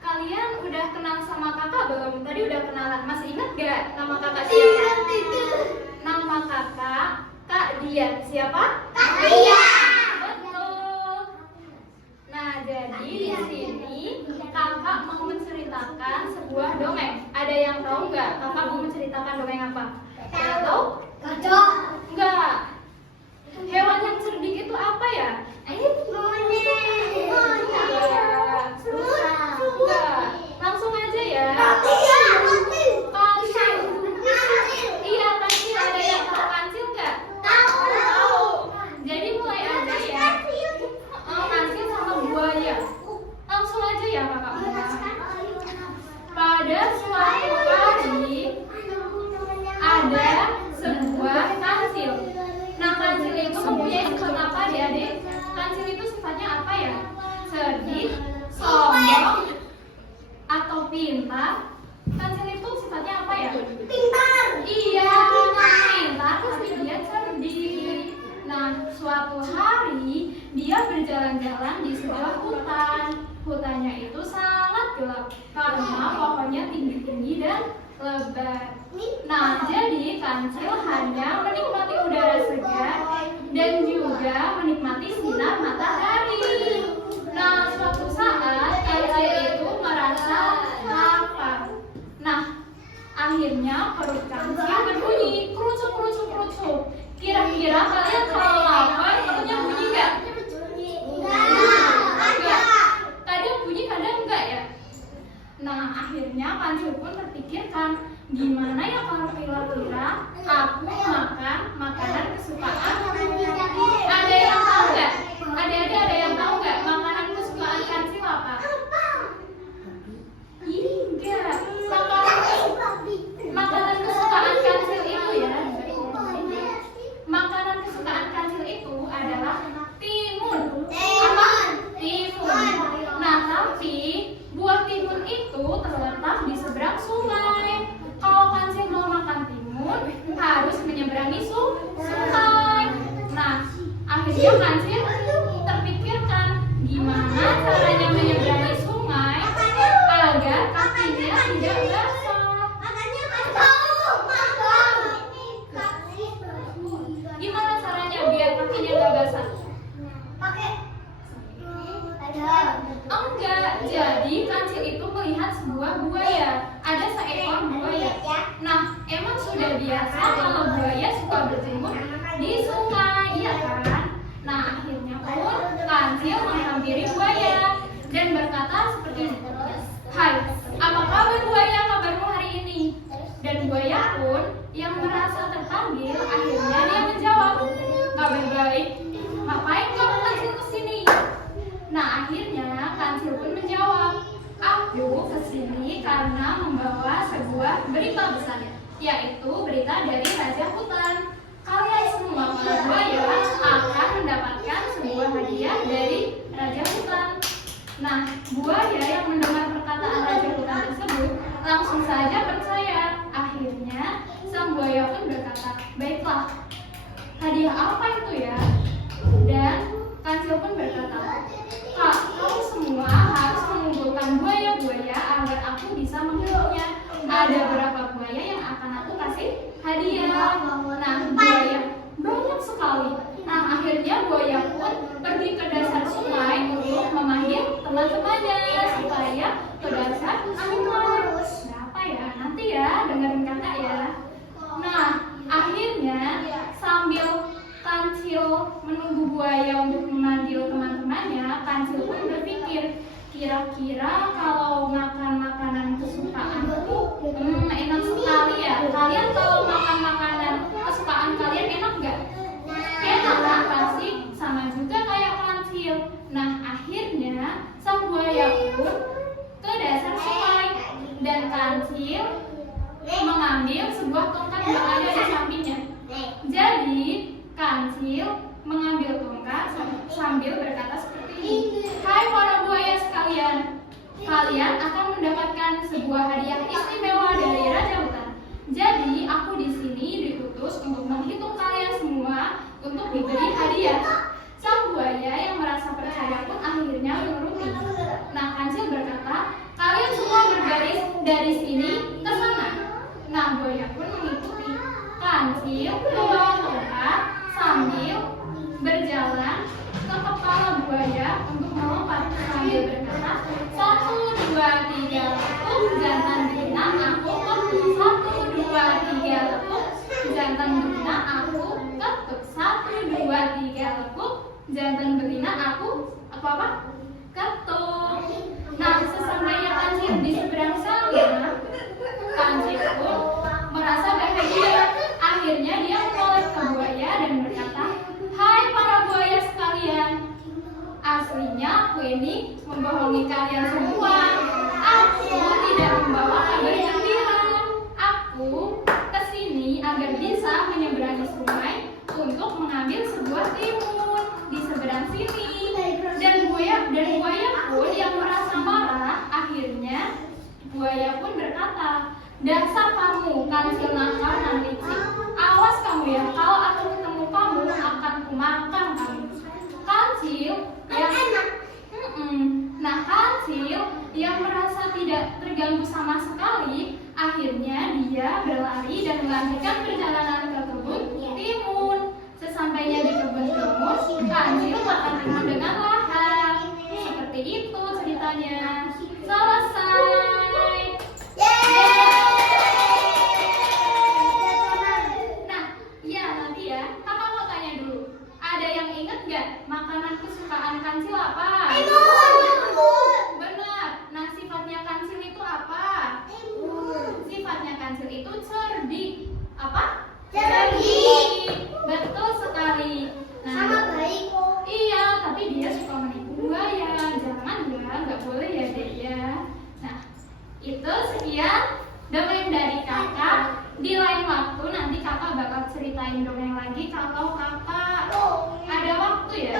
Kalian udah kenal sama kakak belum? Tadi udah kenalan. Masih ingat gak nama kakak siapa? Nama kakak Kak Dian. Siapa? Kak Dian. Betul. Nah, jadi di sini kakak mau menceritakan sebuah dongeng. Ada yang tahu nggak kakak mau menceritakan dongeng apa? Ada tahu? Enggak. Hewan yang cerdik itu apa ya? Enggak. Langsung aja ya. Kancil. Iya, kancil. Ada yang tahu kancil nggak? Tahu. Jadi mulai aja ya. Kancil sama buaya. Langsung aja ya kakak. Pada suatu hari ada sebuah kancil. Nah, kancil itu mempunyai sifat apa, adik-adik? Kancil itu sifatnya apa ya? Cerdik, sombong, atau pintar? Kancil itu sifatnya apa ya? Pintar. Iya, pintar tapi dia cerdik. Nah, suatu hari dia berjalan-jalan di sebuah hutan. Hutannya itu sangat gelap karena pohonnya tinggi-tinggi dan lebat. Nah, jadi kancil hanya menikmati udara segar dan juga menikmati sinar matahari. Nah, suatu saat kancil itu merasa lapar. Nah, akhirnya perut kancil berbunyi kerucuk kerucuk kerucuk. Kira-kira kalian kalau lapar perutnya bunyi nggak? Enggak. Kadang bunyi, kadang enggak ya. Nah, akhirnya kancil pun terpikirkan, gimana ya kalau kira-kira aku makan makanan kesukaan? Ada yang tahu nggak? Adik-adik ada yang tahu nggak makanan kesukaan kancil apa? Enggak. Makanan kesukaan kancil itu ya. Makanan kesukaan kancil itu adalah timun. Apa? Timun. Nah, tapi buah timun itu terletak di seberang sungai. Kalau kancil mau makan timun, harus menyeberangi sungai. Nah, akhirnya kancil terpikirkan gimana caranya menyeberangi sungai agar kakinya tidak basah. Gimana caranya biar kakinya nggak basah? Enggak, jadi kancil itu melihat sebuah buaya. Ada seekor buaya. Nah, emang sudah biasa kalau buaya suka berjemur di sungai, iya kan? Nah, akhirnya pun kancil menghampiri buaya dan berkata seperti ini. Hai, apa kabar buaya, kabarmu hari ini? Dan buaya pun yang merasa terpanggil, akhirnya dia menjawab, kabar baik. Ngapain kamu kancil kesini? Nah, akhirnya kancil pun menjawab, aku kesini karena membawa sebuah berita besar, yaitu berita dari Raja Hutan. Kalian semua para buaya akan mendapatkan sebuah hadiah dari Raja Hutan. Nah, buaya yang mendengar perkataan Raja Hutan tersebut langsung saja percaya. Akhirnya sang buaya pun berkata, baiklah, hadiah apa itu ya? Dan kancil pun berkata, Kak, kamu semua harus mengumpulkan buaya-buaya agar aku bisa menghitungnya. Ada berapa buaya yang akan aku kasih hadiah? Nah, buaya banyak sekali. Nah, akhirnya buaya pun pergi ke dasar sungai untuk memanggil teman-temannya supaya ke dasar sungai. Berapa ya? Nanti ya, dengerin kakak ya. Nah, akhirnya sambil kancil menunggu buaya untuk memanggil teman-temannya, kancil pun berpikir, kira-kira kalau makan makanan kesukaanku, enak sekali ya. Kalian kalau makan makanan sebuah tongkat yang ada di sampingnya. Jadi Kancil mengambil tongkat sambil berkata seperti ini. Hai para buaya sekalian, kalian akan mendapatkan sebuah hadiah istimewa dari Raja Hutan. Jadi aku di sini diutus untuk menghitung kalian semua untuk diberi hadiah. Sang buaya yang merasa percaya pun akhirnya menuruti. Nah, Kancil berkata, kalian semua berbaris dari sini ke sana. Nah, buaya pun mengikuti. Kancil membawa tongkat sambil berjalan ke kepala buaya untuk melompat sambil berkata, 1, 2, 3, lekuk, jantan betina aku ketuk. 1, 2, 3, lekuk, jantan betina aku ketuk. 1, 2, 3, lekuk, jantan betina aku apa? Ketuk. Nah, sesampainya Kancil di seberang sana, Kancil pun merasa bahagia. Akhirnya dia menoleh ke buaya dan berkata, hai para buaya sekalian, aslinya aku ini membohongi kalian semua. Aku tidak membawa kabar gembira. Aku kesini agar bisa menyeberangi sungai untuk mengambil sebuah timun di seberang sini. Dan buaya pun yang merasa marah, akhirnya buaya pun berkata, dasar kamu Kancil nakal dan licik. Awas kamu ya, kalau aku ketemu kamu akan kumakan kamu. Kancil yang Nah, Kancil yang merasa tidak terganggu sama sekali, akhirnya dia berlari dan melanjutkan perjalanan ke kebun timun. Sesampainya di kebun timun, Kancil makan timun dengan lahap. Seperti itu ceritanya. Selesai. Nah, ya nanti ya, kakak mau tanya dulu. Ada yang inget gak makanan kesukaan Kancil apa? Benar. Nah, sifatnya Kancil itu apa? Sifatnya Kancil itu cerdik. Apa? Cerdik. Betul sekali. Nah, Sama baik. iya, tapi dia suka menipu buaya. Jangan ya, nggak boleh ya dek ya. Nah, itu sekian dongeng dari kakak. Di lain waktu nanti kakak bakal ceritain dongeng lagi kalau kakak ada waktu ya.